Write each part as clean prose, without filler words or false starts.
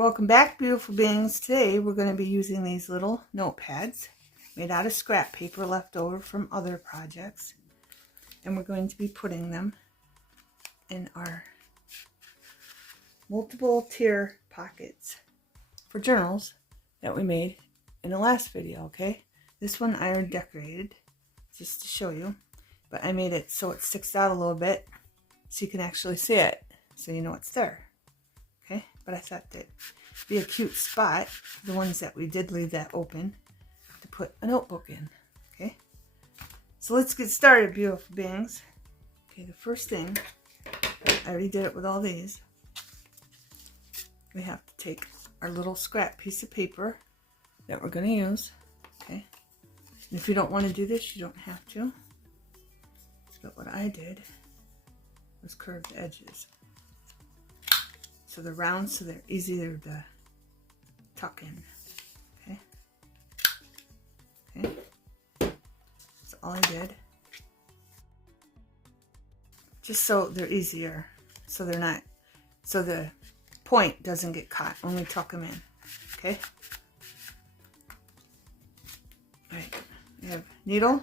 Welcome back, beautiful beings. Today we're going to be using these little notepads made out of scrap paper left over from other projects, and we're going to be putting them in our multiple tier pockets for journals that we made in the last video. Okay, this one I already decorated just to show you, but I made it so it sticks out a little bit so you can actually see it, so you know it's there. Okay, but I thought that'd be a cute spot, the ones that we did leave that open, to put a notebook in. Okay, so let's get started, beautiful beings. Okay, the first thing, I already did it with all these, we have to take our little scrap piece of paper that we're going to use. Okay, and if you don't want to do this, you don't have to, but what I did was curve the edges so they're round, so they're easier to tuck in. Okay, okay, that's all I did, just so they're easier, so they're not, so the point doesn't get caught when we tuck them in. Okay, all right, I have needle,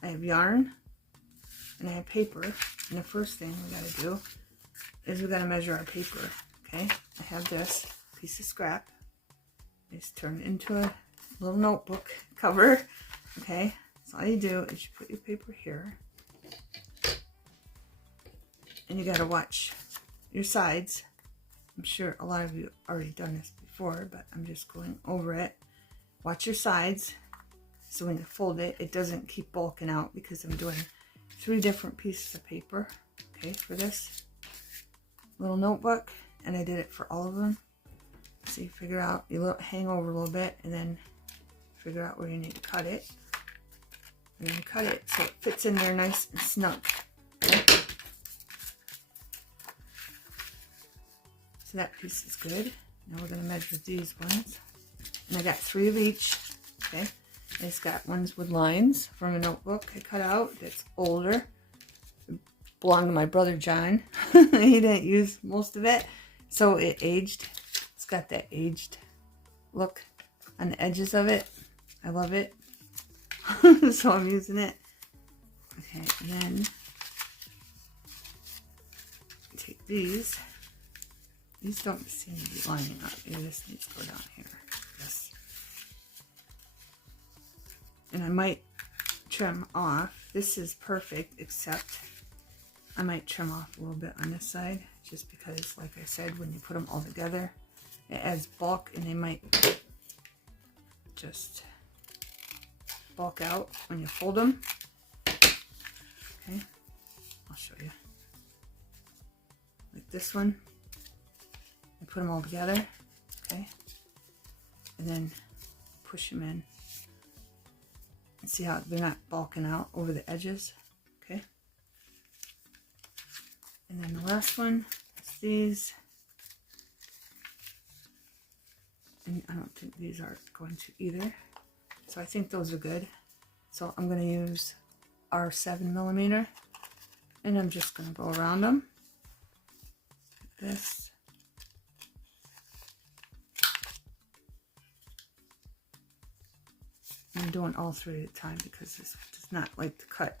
I have yarn, and I have paper. And the first thing we got to do is we got to measure our paper. Okay, I have this piece of scrap. Just turn it into a little notebook cover. Okay, so all you do is you put your paper here, and you got to watch your sides. I'm sure a lot of you already done this before, but I'm just going over it. Watch your sides, so when you fold it, it doesn't keep bulking out, because I'm doing 3 different pieces of paper, okay, for this little notebook, and I did it for all of them. So you figure out, you hang over a little bit, and then figure out where you need to cut it, and then cut it so it fits in there nice and snug. Okay? So that piece is good. Now we're going to measure these ones, and I got 3 of each. Okay, I just got ones with lines from a notebook I cut out that's older. It belonged to my brother John. He didn't use most of it, so it aged. It's got that aged look on the edges of it. I love it. So I'm using it. Okay, and then take these. These don't seem to be lining up. Maybe this needs to go down here. Yes. And I might trim off. This is perfect, except I might trim off a little bit on this side, just because, like I said, when you put them all together, it adds bulk, and they might just bulk out when you fold them. Okay, I'll show you. Like this one, I put them all together, okay, and then push them in. And see how they're not bulking out over the edges, okay? And then the last one is these. And I don't think these are going to either. So I think those are good. So I'm going to use our 7mm, and I'm just going to go around them like this. I'm doing all 3 at a time because this does not like to cut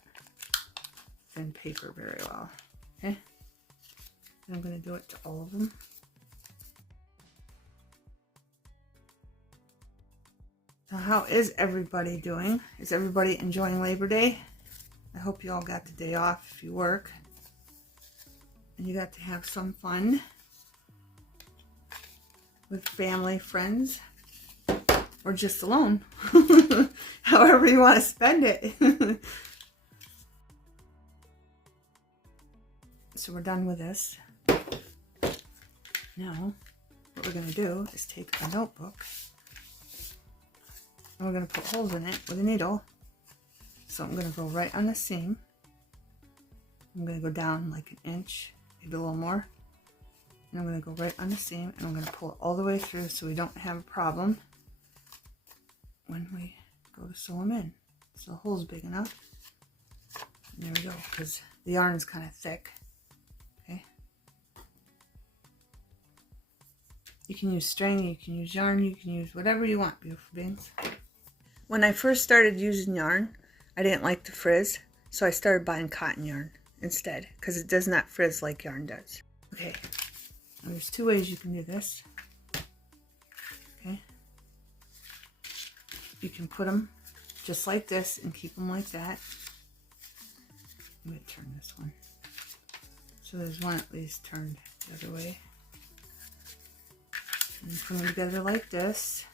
thin paper very well. Okay, and I'm going to do it to all of them. So how is everybody doing? Is everybody enjoying Labor Day? I hope you all got the day off if you work, and you got to have some fun with family, friends, or just alone. However you want to spend it. So we're done with this. Now, what we're going to do is take a notebook, and we're going to put holes in it with a needle. So I'm going to go right on the seam. I'm going to go down like 1 inch, maybe a little more. And I'm going to go right on the seam, and I'm going to pull it all the way through so we don't have a problem when we go to sew them in. So the hole's big enough. And there we go, because the yarn is kind of thick. Okay, You can use string, you can use yarn, you can use whatever you want, beautiful beings. When I first started using yarn, I didn't like the frizz, so I started buying cotton yarn instead, because it does not frizz like yarn does. Okay, now there's two ways you can do this. Okay, you can put them just like this and keep them like that. I'm going to turn this one. So there's one at least turned the other way. And put them together like this.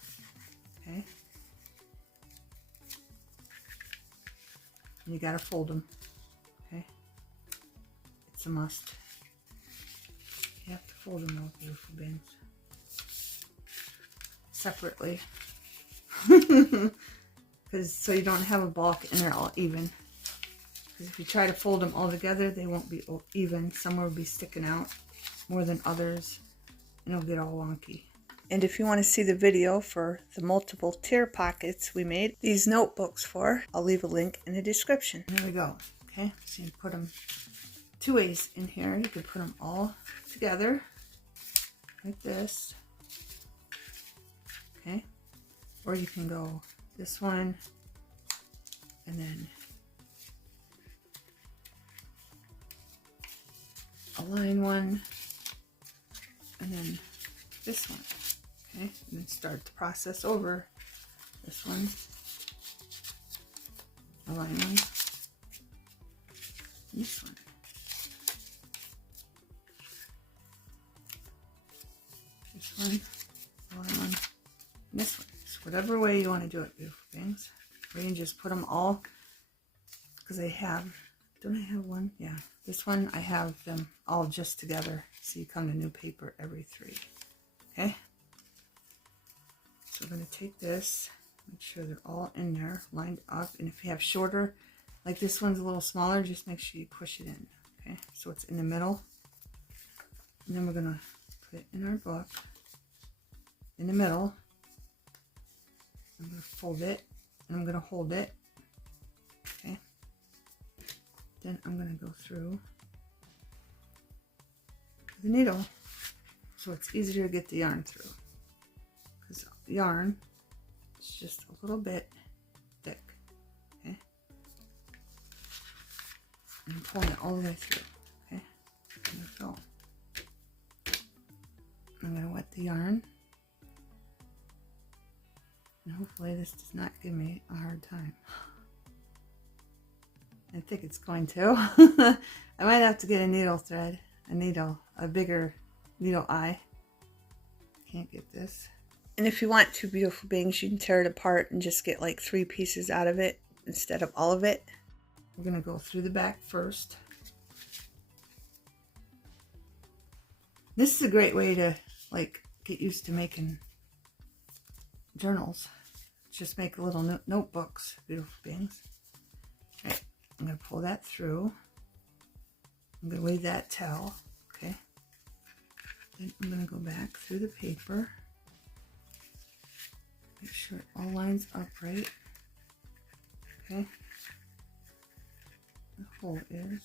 Okay. And you got to fold them. Okay. It's a must. You have to fold them out, beautiful beings. Separately. Because so you don't have a bulk and they're all even. Because if you try to fold them all together, they won't be even. Some will be sticking out more than others, and it'll get all wonky. And if you want to see the video for the multiple teir pockets we made these notebooks for, I'll leave a link in the description. There we go. Okay, so you put them two ways in here. You can put them all together like this. Okay, or you can go this one and then a line one and then this one. Okay, and then start the process over. This one, a line one, and this one. This one, a line one, and this one. So whatever way you want to do it, beautiful things. Or you can just put them all, because I have, don't I have one? Yeah, this one I have them all just together. So you come to new paper every 3. Okay. So we're going to take this, make sure they're all in there, lined up. And if you have shorter, like this one's a little smaller, just make sure you push it in. Okay, so it's in the middle. And then we're going to put it in our book, in the middle. I'm going to fold it, and I'm going to hold it. Okay. Then I'm going to go through the needle, so it's easier to get the yarn through. Because yarn is just a little bit thick. Okay, and I'm pulling it all the way through. Okay, there we go. I'm going to wet the yarn, and hopefully this does not give me a hard time. I think it's going to. I might have to get a needle thread, a bigger needle eye. Can't get this. And if you want to, beautiful beings, you can tear it apart and just get like 3 pieces out of it instead of all of it. We're going to go through the back first. This is a great way to like get used to making journals. Just make little notebooks, beautiful beings. All right, I'm going to pull that through. I'm going to leave that tail. Okay. Then I'm going to go back through the paper. Make sure it all lines up right. Okay. The hole is.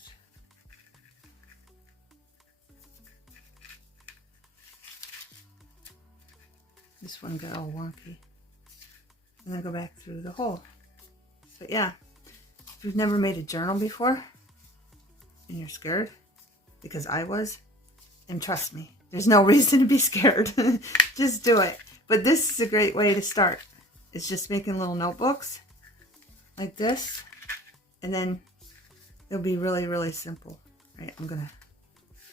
This one got all wonky. And then go back through the hole. But yeah, if you've never made a journal before and you're scared, because I was, and trust me, there's no reason to be scared. Just do it. But this is a great way to start. It's just making little notebooks like this, and then it'll be really, really simple. Right, I'm gonna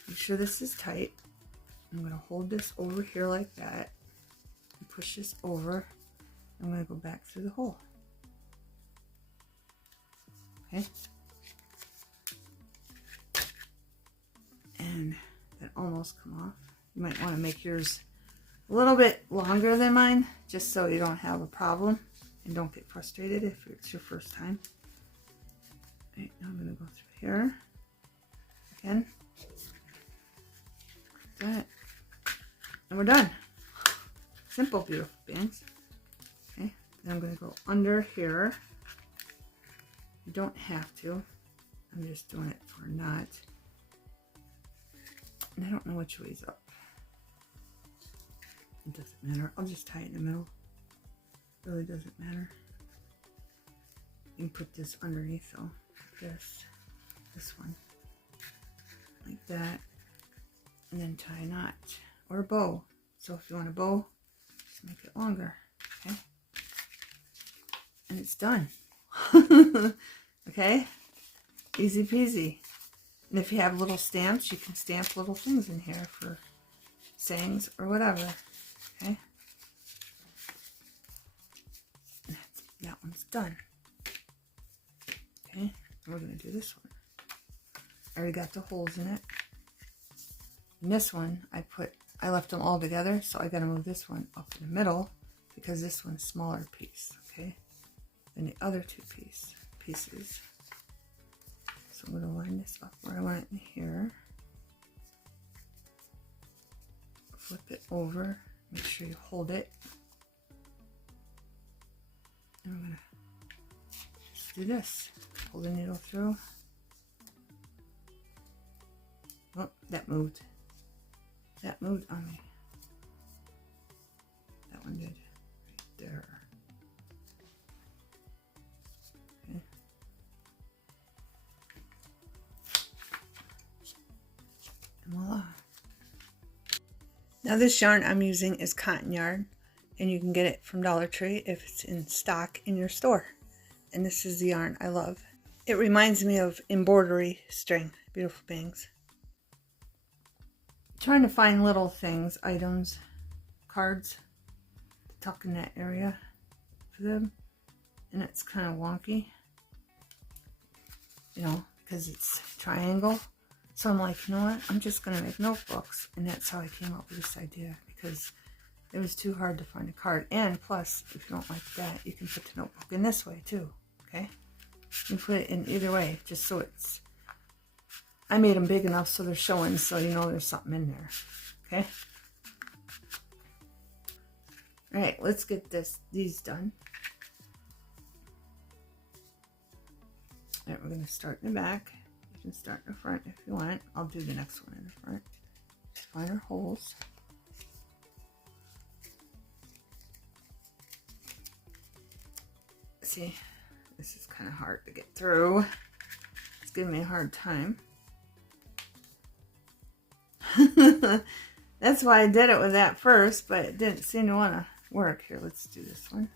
make sure this is tight. I'm gonna hold this over here like that and push this over. I'm gonna go back through the hole. Okay, and that almost come off. You might want to make yours a little bit longer than mine, just so you don't have a problem and don't get frustrated if it's your first time. All right, now I'm going to go through here again, like that, and we're done. Simple, beautiful beings. Okay, then I'm going to go under here. You don't have to. I'm just doing it for a knot. And I don't know which way's up. It doesn't matter. I'll just tie it in the middle. Really doesn't matter. You can put this underneath though. This one. Like that. And then tie a knot. Or a bow. So if you want a bow, just make it longer. Okay? And it's done. Okay? Easy peasy. And if you have little stamps, you can stamp little things in here for sayings or whatever. Okay? And that one's done. Okay? We're going to do this one. I already got the holes in it. And this one, I left them all together, so I got to move this one up in the middle because this one's smaller piece, okay, than the other two pieces. So I'm going to line this up where I want it in here. Flip it over. Make sure you hold it. And I'm going to just do this. Pull the needle through. Oh, that moved. That moved on me. That one did. Right there. Okay. And voila. Now this yarn I'm using is cotton yarn, and you can get it from Dollar Tree if it's in stock in your store. And this is the yarn I love. It reminds me of embroidery string. Beautiful bangs. Trying to find little things, items, cards to tuck in that area for them, and it's kind of wonky, you know, because it's triangle. So I'm like, you know what, I'm just going to make notebooks, and that's how I came up with this idea, because it was too hard to find a card. And plus, if you don't like that, you can put the notebook in this way too. Okay, you can put it in either way, just so it's, I made them big enough so they're showing, so you know there's something in there. Okay. All right, let's get these done. All right, we're going to start in the back. You can start in the front if you want. I'll do the next one in the front. Just find our holes. See, this is kind of hard to get through. It's giving me a hard time. That's why I did it with that first, but it didn't seem to want to work. Here, let's do this one.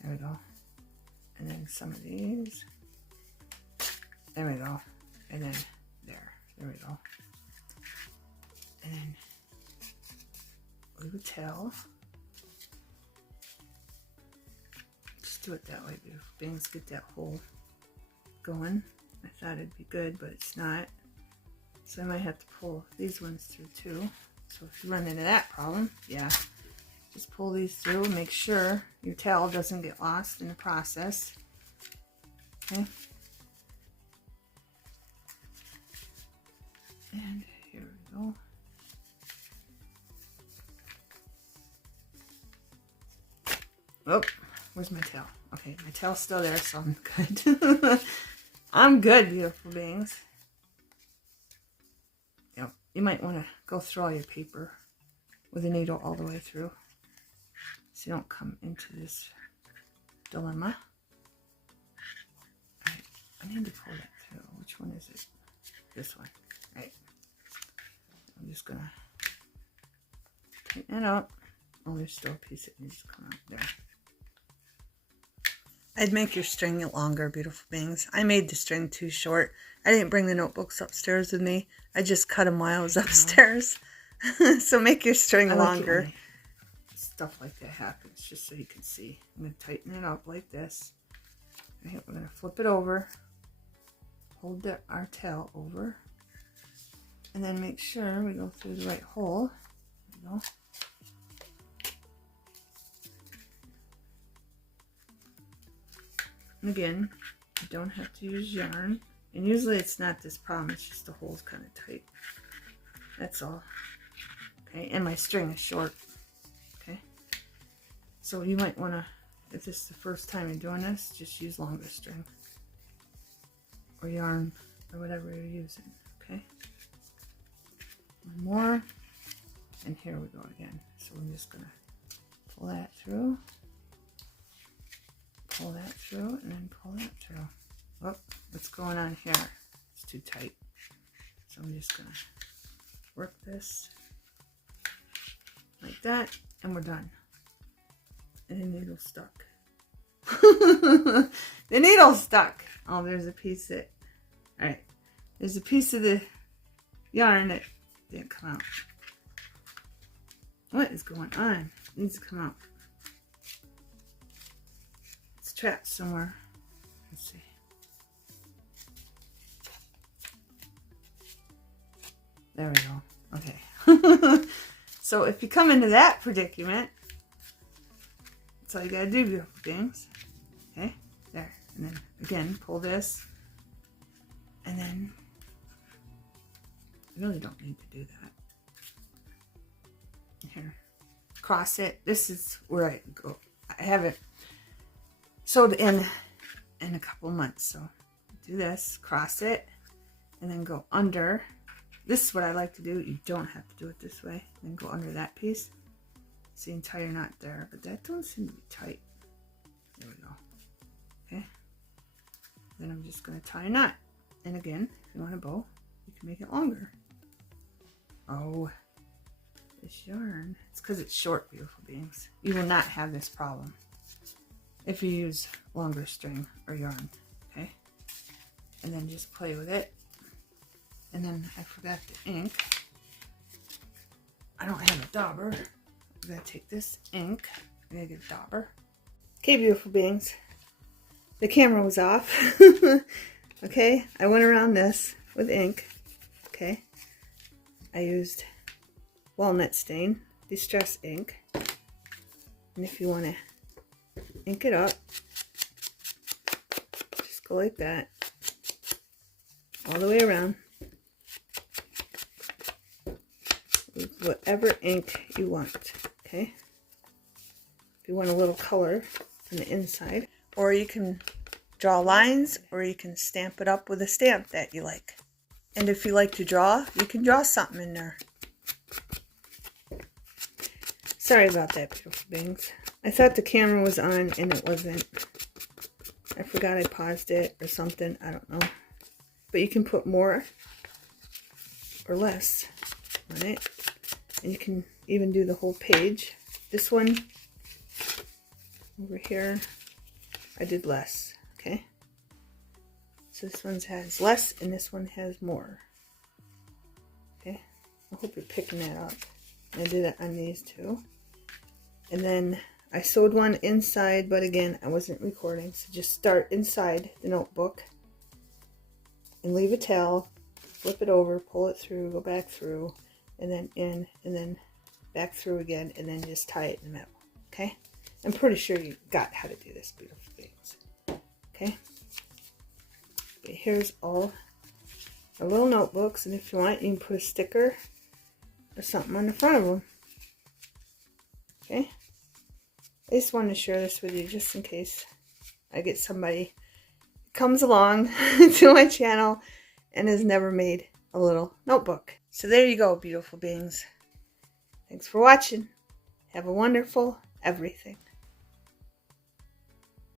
There we go. And then some of these. There we go. And then there we go. And then blue tail. Just do it that way, beautiful bangs. Get that hole going. I thought it'd be good, but it's not. So I might have to pull these ones through too. So if you run into that problem, yeah, just pull these through and make sure your tail doesn't get lost in the process. Okay. And here we go. Oh, where's my tail? Okay, my tail's still there, so I'm good. I'm good, beautiful beings. You might want to go through all your paper with a needle all the way through, so you don't come into this dilemma. All right, I need to pull that through. Which one is it? This one. All right. I'm just going to tighten it up. Oh, there's still a piece that needs to come out there. I'd make your string longer, beautiful beings. I made the string too short. I didn't bring the notebooks upstairs with me. I just cut them while I was upstairs. So make your string longer. Stuff like that happens, just so you can see. I'm going to tighten it up like this. Right, we're going to flip it over. Hold our tail over. And then make sure we go through the right hole. There we go. And again, you don't have to use yarn. And usually it's not this problem, it's just the hole's kind of tight. That's all. Okay, and my string is short. Okay. So you might want to, if this is the first time you're doing this, just use longer string. Or yarn, or whatever you're using. Okay. One more. And here we go again. So I'm just gonna pull that through, pull that through, and then pull that through. Oh, what's going on here? It's too tight. So I'm just gonna work this like that, and we're done. And the needle's stuck. The needle's stuck. Oh, there's a piece that, all right, there's a piece of the yarn that didn't come out. What is going on? It needs to come out. It's trapped somewhere. Let's see. There we go. Okay. So if you come into that predicament, that's all you gotta do, beautiful things. Okay, there. And then again, pull this. And then you really don't need to do that. Here, cross it. This is where I go. I have it sewed in a couple months. So do this, cross it, and then go under. This is what I like to do. You don't have to do it this way. Then go under that piece. See, and tie your knot there, but that don't seem to be tight. There we go. Okay. Then I'm just going to tie a knot. And again, if you want a bow, you can make it longer. Oh, this yarn. It's because it's short, beautiful beings. You will not have this problem if you use longer string or yarn. Okay. And then just play with it. And then I forgot the ink. I don't have a dauber. I'm going to take this ink. I'm going to get a dauber. Okay, beautiful beings. The camera was off. Okay, I went around this with ink. Okay. I used walnut stain, distress ink. And if you want to ink it up, just go like that. All the way around. With whatever ink you want. Okay. If you want a little color on the inside. Or you can draw lines, or you can stamp it up with a stamp that you like. And if you like to draw, you can draw something in there. Sorry about that, beautiful beings. I thought the camera was on and it wasn't. I forgot I paused it or something. I don't know. But you can put more or less on it. And you can even do the whole page. This one over here, I did less. Okay. So this one has less and this one has more. Okay. I hope you're picking that up. I did it on these two. And then I sewed one inside, but again, I wasn't recording. So just start inside the notebook and leave a tail, flip it over, pull it through, go back through, and then in, and then back through again, and then just tie it in the middle. Okay? I'm pretty sure you got how to do this, beautiful things. Okay? Okay, here's all our little notebooks, and if you want, you can put a sticker or something on the front of them. Okay? I just wanted to share this with you just in case I get somebody who comes along to my channel and has never made a little notebook. So there you go, beautiful beings. Thanks for watching. Have a wonderful everything.